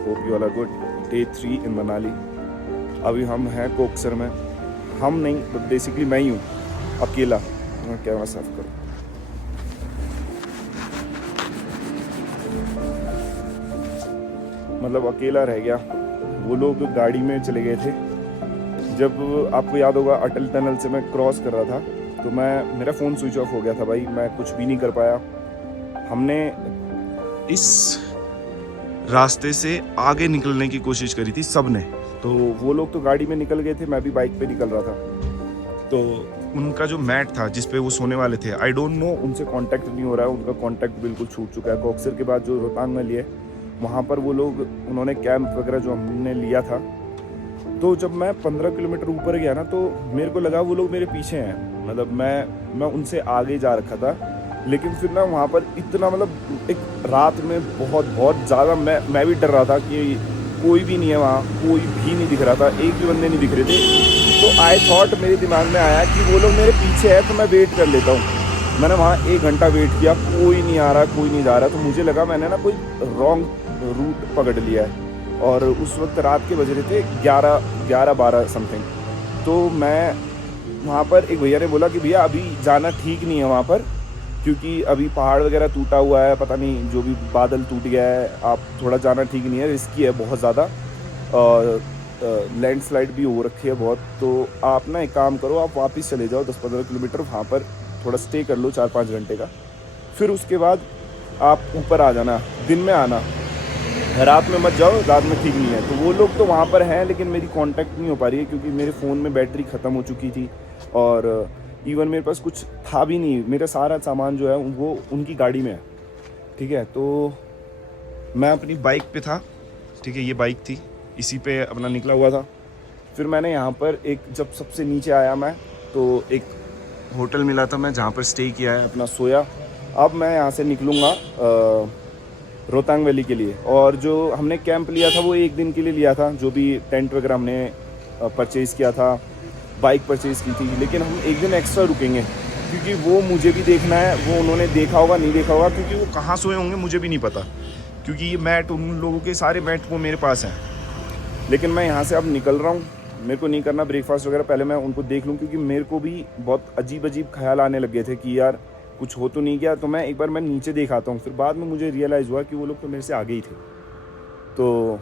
Hope you all are good. Day 3 in Manali. अभी हम हैं कोकसर में। हम नहीं तो बेसिकली मैं ही हूँ अकेला। मैं कैमरा साफ करूँ। मतलब अकेला रह गया। वो लोग गाड़ी में चले गए थे। जब आपको याद होगा अटल टनल से मैं क्रॉस कर रहा था तो मेरा फ़ोन स्विच ऑफ हो गया था भाई। मैं कुछ भी नहीं कर पाया। हमने इस रास्ते से आगे निकलने की कोशिश करी थी सबने। तो वो लोग तो गाड़ी में निकल गए थे, मैं भी बाइक पे निकल रहा था। तो उनका जो मैट था जिस पे वो सोने वाले थे, आई डोंट नो, उनसे कांटेक्ट नहीं हो रहा है। उनका कांटेक्ट बिल्कुल छूट चुका है। कोकसर के बाद जो रोहतांग वैली है वहाँ पर वो लोग उन्होंने कैंप वगैरह जो हमने लिया था। तो जब मैं 15 किलोमीटर ऊपर गया ना तो मेरे को लगा वो लोग मेरे पीछे हैं। मतलब मैं उनसे आगे जा रखा था। लेकिन फिर ना वहाँ पर इतना मतलब एक रात में बहुत ज़्यादा मैं भी डर रहा था कि कोई भी नहीं है वहाँ, कोई भी नहीं दिख रहा था, एक भी बंदे नहीं दिख रहे थे। तो आई थॉट, मेरे दिमाग में आया कि वो लोग मेरे पीछे है तो मैं वेट कर लेता हूँ। मैंने वहाँ 1 घंटा वेट किया, कोई नहीं आ रहा, कोई नहीं जा रहा। तो मुझे लगा मैंने ना कोई रॉन्ग रूट पकड़ लिया है। और उस वक्त रात के बज रहे थे 11-12 समथिंग। तो मैं वहाँ पर एक भैया ने बोला कि भैया अभी जाना ठीक नहीं है वहाँ पर, क्योंकि अभी पहाड़ वगैरह टूटा हुआ है, पता नहीं जो भी बादल टूट गया है, आप थोड़ा जाना ठीक नहीं है, रिस्की है बहुत ज़्यादा। और लैंडस्लाइड भी हो रखी है बहुत। तो आप ना एक काम करो, आप वापस चले जाओ 10-15 किलोमीटर, वहाँ पर थोड़ा स्टे कर लो 4-5 घंटे का। फिर उसके बाद आप ऊपर आ जाना, दिन में आना, रात में मत जाओ, रात में ठीक नहीं है। तो वो लोग तो वहाँ पर हैं लेकिन मेरी कांटेक्ट नहीं हो पा रही है क्योंकि मेरे फ़ोन में बैटरी ख़त्म हो चुकी थी। और इवन मेरे पास कुछ था भी नहीं। मेरा सारा सामान जो है वो उनकी गाड़ी में है। ठीक है, तो मैं अपनी बाइक पे था। ठीक है, ये बाइक थी, इसी पे अपना निकला हुआ था। फिर मैंने यहाँ पर जब सबसे नीचे आया मैं, तो एक होटल मिला था मैं जहाँ पर स्टे किया है, अपना सोया। अब मैं यहाँ से निकलूँगा रोहतांग वैली के लिए। और जो हमने कैंप लिया था वो 1 दिन के लिए लिया था। जो भी टेंट वगैरह हमने परचेज़ किया था, बाइक परचेज़ की थी। लेकिन हम 1 दिन एक्स्ट्रा रुकेंगे क्योंकि वो मुझे भी देखना है। वो उन्होंने देखा होगा नहीं देखा होगा, क्योंकि वो कहाँ सोए होंगे मुझे भी नहीं पता, क्योंकि ये मैट, उन लोगों के सारे मैट वो मेरे पास हैं। लेकिन मैं यहाँ से अब निकल रहा हूँ। मेरे को नहीं करना ब्रेकफास्ट वगैरह, पहले मैं उनको देख लूँ, क्योंकि मेरे को भी बहुत अजीब ख्याल आने लगे थे कि यार कुछ हो तो नहीं गया। तो मैं एक बार नीचे देख आता हूँ। फिर बाद में मुझे रियलाइज़ हुआ कि वो लोग तो मेरे से आगे ही थे। तो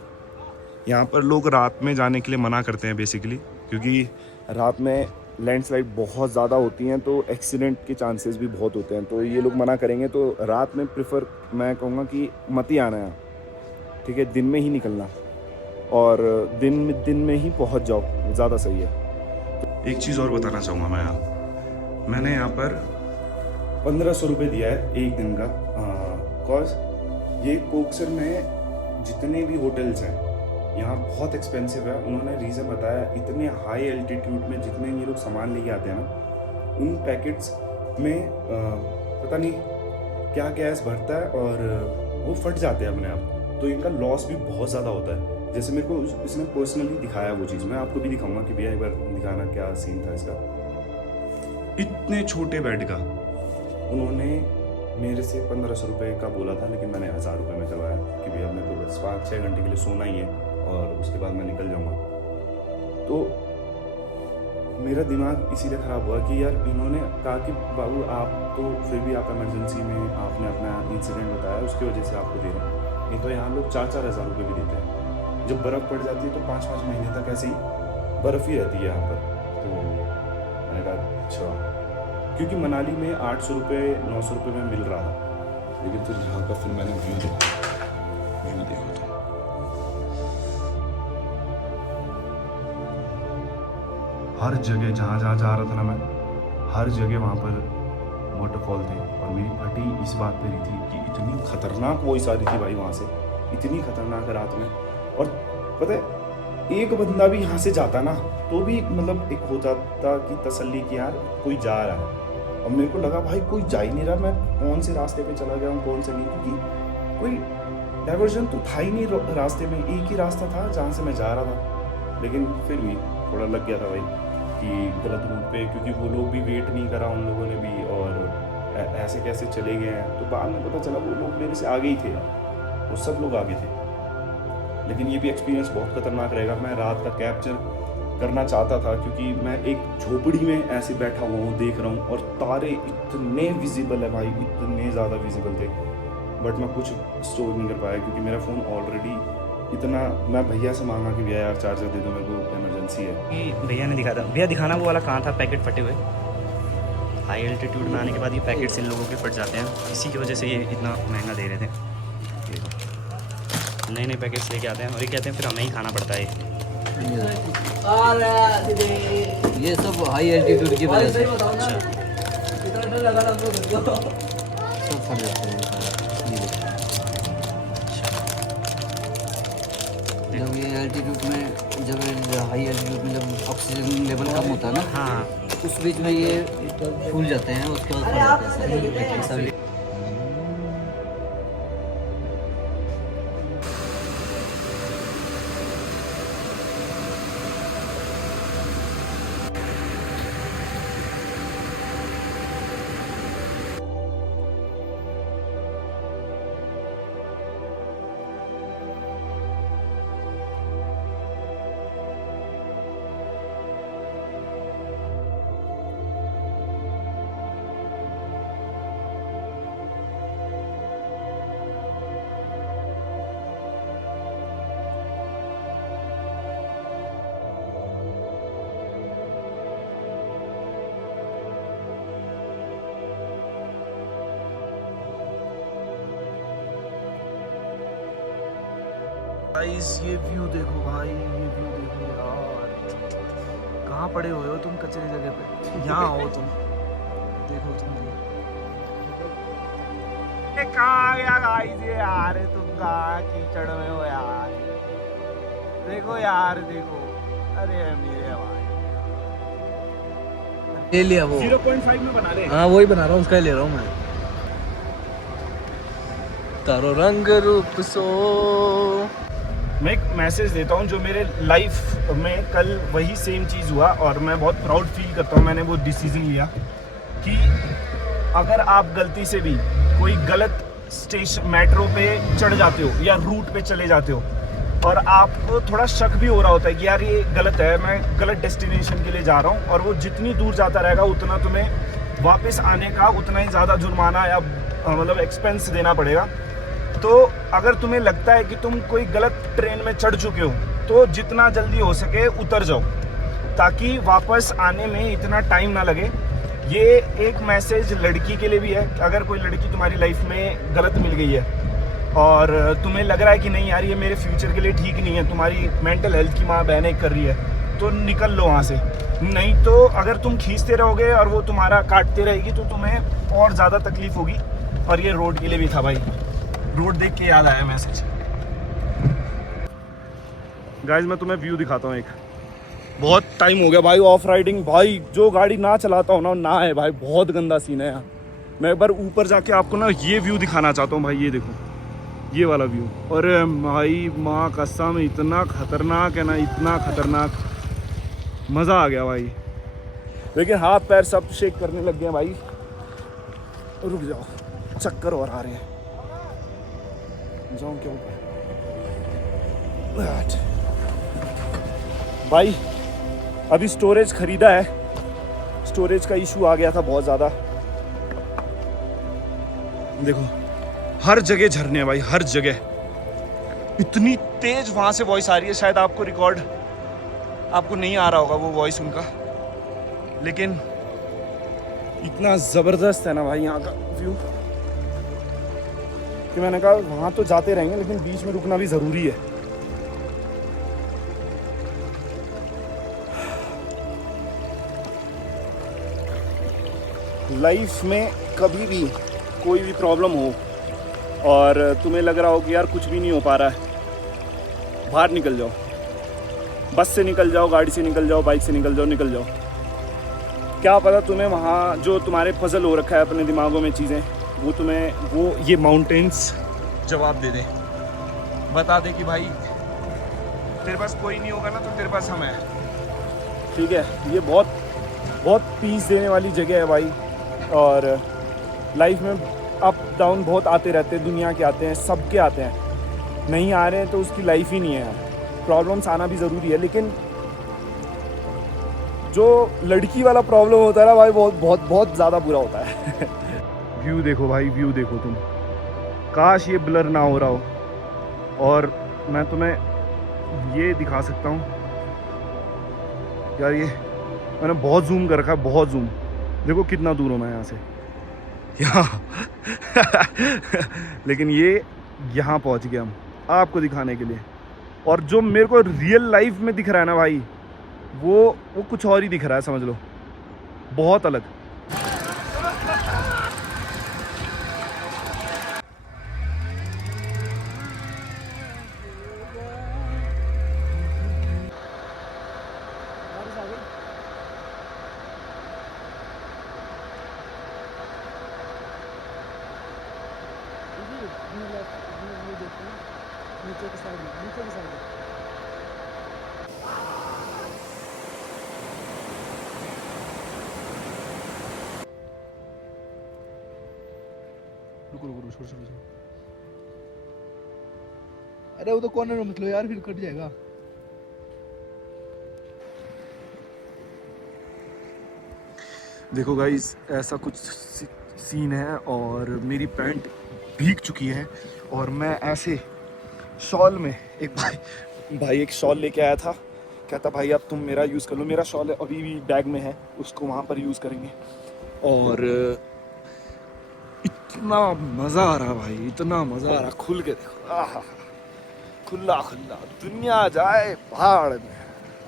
यहाँ पर लोग रात में जाने के लिए मना करते हैं बेसिकली, क्योंकि रात में लैंडस्लाइड बहुत ज़्यादा होती हैं तो एक्सीडेंट के चांसेस भी बहुत होते हैं। तो ये लोग मना करेंगे। तो रात में प्रेफर मैं कहूँगा कि मत ही आना है। ठीक है, दिन में ही निकलना, और दिन में ही पहुँच जाओ, ज़्यादा सही है। एक चीज़ और बताना चाहूँगा मैं मैंने यहाँ पर 1500 रुपये दिया है 1 दिन का। कॉज ये कोकसर में जितने भी होटल्स हैं यहाँ बहुत एक्सपेंसिव है। उन्होंने रीज़न बताया, इतने हाई एल्टीट्यूड में जितने ये लोग सामान लेके आते हैं ना, उन पैकेट्स में पता नहीं क्या गैस भरता है और वो फट जाते हैं अपने आप। तो इनका लॉस भी बहुत ज़्यादा होता है। जैसे मेरे को इसने पर्सनली दिखाया वो चीज़, मैं आपको भी दिखाऊंगा कि भैया एक बार दिखाना क्या सीन था इसका। इतने छोटे बेड का उन्होंने मेरे से 1500 रुपये का बोला था, लेकिन मैंने 1000 रुपये में करवाया कि भैया मेरे को बस 5-6 घंटे के लिए सोना ही है और उसके बाद मैं निकल जाऊँगा। तो मेरा दिमाग इसीलिए ख़राब हुआ कि यार इन्होंने कहा कि बाबू आप तो फिर भी आप इमरजेंसी में आपने अपना इंसिडेंट बताया, उसकी वजह से आपको दे रहे हैं। नहीं तो यहाँ लोग 4-4 हज़ार रुपये भी देते हैं। जब बर्फ़ पड़ जाती है तो 5-5 महीने तक ऐसे ही बर्फ़ ही रहती है यहाँ पर। तो मैंने कहा अच्छा, क्योंकि मनाली में 800 रुपये 900 रुपये में मिल रहा था। लेकिन फिर यहाँ का फिर मैंने व्यू देखा तो हर जगह जहाँ जा रहा था ना मैं, हर जगह वहाँ पर वाटरफॉल थे। और मेरी फटी इस बात पे रही थी कि इतनी खतरनाक वॉइस आ रही थी भाई वहाँ से, इतनी खतरनाक रात में। और पता है एक बंदा भी यहाँ से जाता ना तो भी मतलब एक हो जाता कि तसल्ली कि यार कोई जा रहा है। और मेरे को लगा भाई कोई जा ही नहीं रहा, मैं कौन से रास्ते पे चला गया हूँ कौन से नहीं, क्योंकि कोई डाइवर्जन तो था ही नहीं रास्ते में। एक ही रास्ता था जहाँ से मैं जा रहा था। लेकिन फिर भी थोड़ा लग गया था भाई कि गलत रूट पे, क्योंकि वो लोग भी वेट नहीं करा उन लोगों ने भी, और ऐसे कैसे चले गए हैं। तो बाद में पता चला वो लोग मेरे से आगे ही थे, वो सब लोग आगे थे। लेकिन ये भी एक्सपीरियंस बहुत खतरनाक रहेगा। मैं रात का कैप्चर करना चाहता था क्योंकि मैं एक झोपड़ी में ऐसे बैठा हुआ हूँ, देख रहा हूँ और तारे इतने विजिबल है भाई, इतने ज़्यादा विजिबल थे, बट मैं कुछ स्टोर नहीं कर पाया क्योंकि मेरा फ़ोन ऑलरेडी इतना, मैं भैया से मांगा कि भैया यार चार्जर दे दो, मेरे को इमरजेंसी है। भैया ने दिखा था, भैया दिखाना वो वाला कहाँ था पैकेट फटे हुए। हाई एल्टीट्यूड में आने के बाद ये पैकेट्स इन लोगों के फट जाते हैं, इसी की वजह से ये इतना महंगा दे रहे थे। नए नए पैकेट्स लेके आते हैं और ये कहते हैं फिर हमें ही खाना पड़ता है। ये सब हाई एल्टीट्यूड की वजह से सब फट जाते हैं। जब ये एल्टीट्यूड में, जब हाई एल्टीट्यूड में जब ऑक्सीजन लेवल कम होता है ना, हाँ, उस बीच में ये फूल जाते हैं, उसके बाद फट जाते हैं। गाइस ये व्यू देखो भाई, ये व्यू देखो यार, कहाँ पड़े हुए हो तुम कचरे जगह पे, यहाँ आओ तुम, देखो तुम ये कहाँ गया गाइस ये यार, तुम कहाँ कीचड़ में हो यार, देखो यार देखो, अरे मेरे भाई ले लिया वो 0.5 में बना ले। हाँ वही बना रहा हूँ, उसका ही ले रहा हूँ मैं। तारो रंग रूप सो। मैं एक मैसेज देता हूँ जो मेरे लाइफ में कल वही सेम चीज़ हुआ और मैं बहुत प्राउड फील करता हूँ। मैंने वो डिसीजन लिया कि अगर आप गलती से भी कोई गलत स्टेशन मेट्रो पे चढ़ जाते हो या रूट पे चले जाते हो और आपको थोड़ा शक भी हो रहा होता है कि यार ये गलत है, मैं गलत डेस्टिनेशन के लिए जा रहा हूँ, और वो जितनी दूर जाता रहेगा उतना तुम्हें वापस आने का उतना ही ज़्यादा जुर्माना या मतलब एक्सपेंस देना पड़ेगा। तो अगर तुम्हें लगता है कि तुम कोई गलत ट्रेन में चढ़ चुके हो तो जितना जल्दी हो सके उतर जाओ ताकि वापस आने में इतना टाइम ना लगे। ये एक मैसेज लड़की के लिए भी है। अगर कोई लड़की तुम्हारी लाइफ में गलत मिल गई है और तुम्हें लग रहा है कि नहीं यार ये मेरे फ्यूचर के लिए ठीक नहीं है, तुम्हारी मेंटल हेल्थ की माँ बहने कर रही है, तो निकल लो वहाँ से। नहीं तो अगर तुम खींचते रहोगे और वो तुम्हारा काटते रहेगी तो तुम्हें और ज़्यादा तकलीफ होगी। और ये रोड के लिए भी था भाई, रोड देख के याद आया मैसेज। गाइस मैं तुम्हें व्यू दिखाता हूँ एक, बहुत टाइम हो गया भाई ऑफ राइडिंग, भाई जो गाड़ी ना चलाता हूँ ना है भाई, बहुत गंदा सीन है यार। मैं एक बार ऊपर जाके आपको ना ये व्यू दिखाना चाहता हूँ भाई, ये देखो ये वाला व्यू। अरे भाई माँ कसम इतना खतरनाक है ना, इतना खतरनाक, मज़ा आ गया भाई। लेकिन हाथ पैर सब शेक करने लग गए भाई। रुक जाओ, चक्कर और आ रहे हैं, जाऊँ क्या ऊपर भाई। अभी स्टोरेज खरीदा है, स्टोरेज का इशू आ गया था बहुत ज़्यादा। देखो हर जगह झरने हैं भाई, हर जगह। इतनी तेज वहां से वॉइस आ रही है, शायद आपको रिकॉर्ड आपको नहीं आ रहा होगा वो वॉइस उनका, लेकिन इतना ज़बरदस्त है ना भाई यहाँ का व्यू कि मैंने कहा वहाँ तो जाते रहेंगे लेकिन बीच में रुकना भी ज़रूरी है। लाइफ में कभी भी कोई भी प्रॉब्लम हो और तुम्हें लग रहा हो कि यार कुछ भी नहीं हो पा रहा है, बाहर निकल जाओ, बस से निकल जाओ, गाड़ी से निकल जाओ, बाइक से निकल जाओ, निकल जाओ। क्या पता तुम्हें वहाँ जो तुम्हारे पजल हो रखा है अपने दिमागों में चीज़ें, वो तुम्हें वो ये माउंटेन्स जवाब दे दें, बता दे कि भाई तेरे पास कोई नहीं होगा ना तो तेरे पास हम हैं। ठीक है, ये बहुत बहुत पीस देने वाली जगह है भाई। और लाइफ में अप डाउन बहुत आते रहते हैं, दुनिया के आते हैं, सबके आते हैं, नहीं आ रहे हैं तो उसकी लाइफ ही नहीं है यार। प्रॉब्लम्स आना भी ज़रूरी है, लेकिन जो लड़की वाला प्रॉब्लम होता है ना भाई, बहुत बहुत बहुत ज़्यादा बुरा होता है। व्यू देखो भाई, व्यू देखो तुम, काश ये ब्लर ना हो रहा हो। और मैं तुम्हें ये दिखा सकता हूँ यार, ये मैंने बहुत जूम कर रखा है, बहुत जूम। देखो कितना दूर हूँ मैं यहाँ से, यहाँ। लेकिन ये यहाँ पहुँच गए हम आपको दिखाने के लिए। और जो मेरे को रियल लाइफ में दिख रहा है ना भाई, वो कुछ और ही दिख रहा है, समझ लो, बहुत अलग। रुको छोड़। अरे वो तो कॉर्नर में मत लो यार, फिर कट जाएगा। देखो गाइस, ऐसा कुछ सीन है और मेरी पैंट भीग चुकी है और मैं ऐसे शॉल में, एक भाई एक शॉल लेके आया था, कहता भाई अब तुम मेरा यूज़ कर लो। मेरा शॉल अभी भी बैग में है, उसको वहाँ पर यूज़ करेंगे। और इतना मज़ा आ रहा भाई, इतना मज़ा आ रहा, खुल के देखो, आहा, खुला खुला, दुनिया जाए पहाड़ में,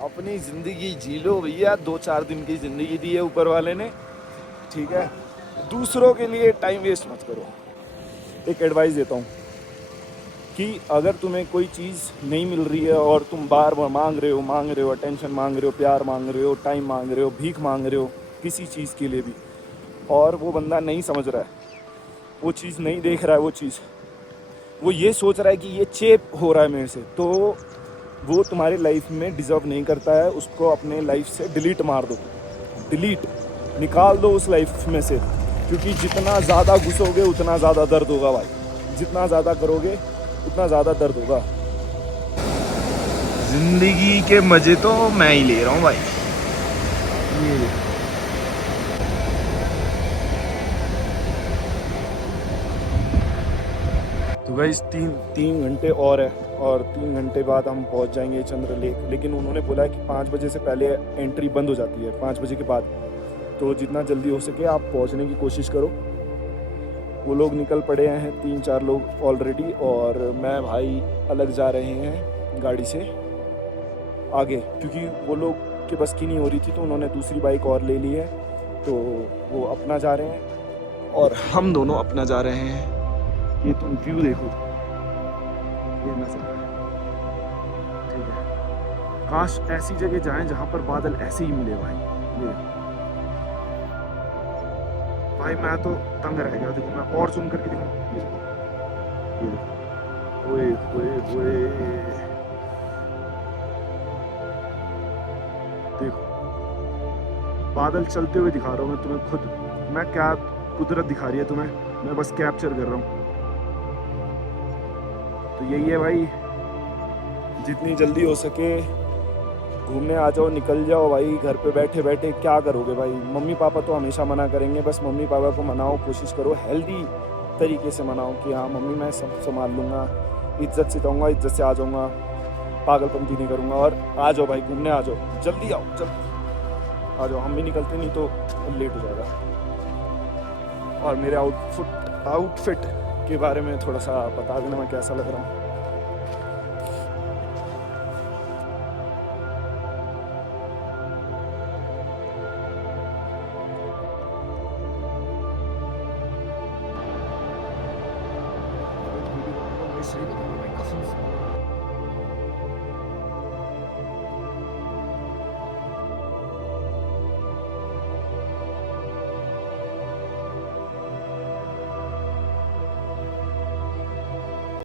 अपनी ज़िंदगी जी लो भैया। 2-4 दिन की ज़िंदगी दी है ऊपर वाले ने, ठीक है, दूसरों के लिए टाइम वेस्ट मत करो। एक एडवाइस देता हूँ कि अगर तुम्हें कोई चीज़ नहीं मिल रही है और तुम बार बार मांग रहे हो, अटेंशन मांग रहे हो, प्यार मांग रहे हो, टाइम मांग रहे हो, भीख मांग रहे हो किसी चीज़ के लिए भी, और वो बंदा नहीं समझ रहा है, वो चीज़ नहीं देख रहा है, वो चीज़ वो ये सोच रहा है कि ये चेप हो रहा है मेरे से, तो वो तुम्हारी लाइफ में डिज़र्व नहीं करता है। उसको अपने लाइफ से डिलीट मार दो, डिलीट निकाल दो उस लाइफ में से, क्योंकि जितना ज़्यादा घुसोगे उतना ज़्यादा दर्द होगा भाई, जितना ज़्यादा करोगे उतना ज़्यादा दर्द होगा। ज़िंदगी के मज़े तो मैं ही ले रहा हूँ भाई। ये तो गाइस 3 घंटे और है, और 3 घंटे बाद हम पहुंच जाएंगे चंद्र लेक। लेकिन उन्होंने बोला है कि 5 बजे से पहले एंट्री बंद हो जाती है, 5 बजे के बाद। तो जितना जल्दी हो सके आप पहुंचने की कोशिश करो। वो लोग निकल पड़े हैं, 3-4 लोग ऑलरेडी, और मैं भाई अलग जा रहे हैं गाड़ी से आगे, क्योंकि वो लोग के बस की नहीं हो रही थी, तो उन्होंने दूसरी बाइक और ले ली है, तो वो अपना जा रहे हैं और हम दोनों अपना जा रहे हैं। ये तुम व्यू देखो, ये नज़ारा, ठीक है। काश ऐसी जगह जाएं जहां पर बादल ऐसे ही मिले भाई। ये भाई मैं तो तंग रह गया। देखो मैं और जूम करके दिखाऊं, ये देखो, ओए ओए ओए, देखो बादल चलते हुए दिखा रहा हूँ मैं तुम्हें खुद। मैं क्या कुदरत दिखा रही है तुम्हें, मैं बस कैप्चर कर रहा हूँ। तो यही है भाई, जितनी जल्दी हो सके घूमने आ जाओ, निकल जाओ भाई। घर पे बैठे बैठे क्या करोगे भाई। मम्मी पापा तो हमेशा मना करेंगे, बस मम्मी पापा को मनाओ, कोशिश करो हेल्दी तरीके से मनाओ कि हाँ मम्मी मैं सब संभाल लूँगा, इज्जत सिखाऊंगा, इज्जत से आ जाऊँगा, पागलपंती नहीं करूँगा। और आ जाओ भाई, घूमने आ जाओ, जल्दी आओ, जल्दी आ जाओ। हम भी निकलते नहीं तो लेट हो जाएगा। और मेरे आउटफिट के बारे में थोड़ा सा बता देना मैं कैसा लग रहा हूँ।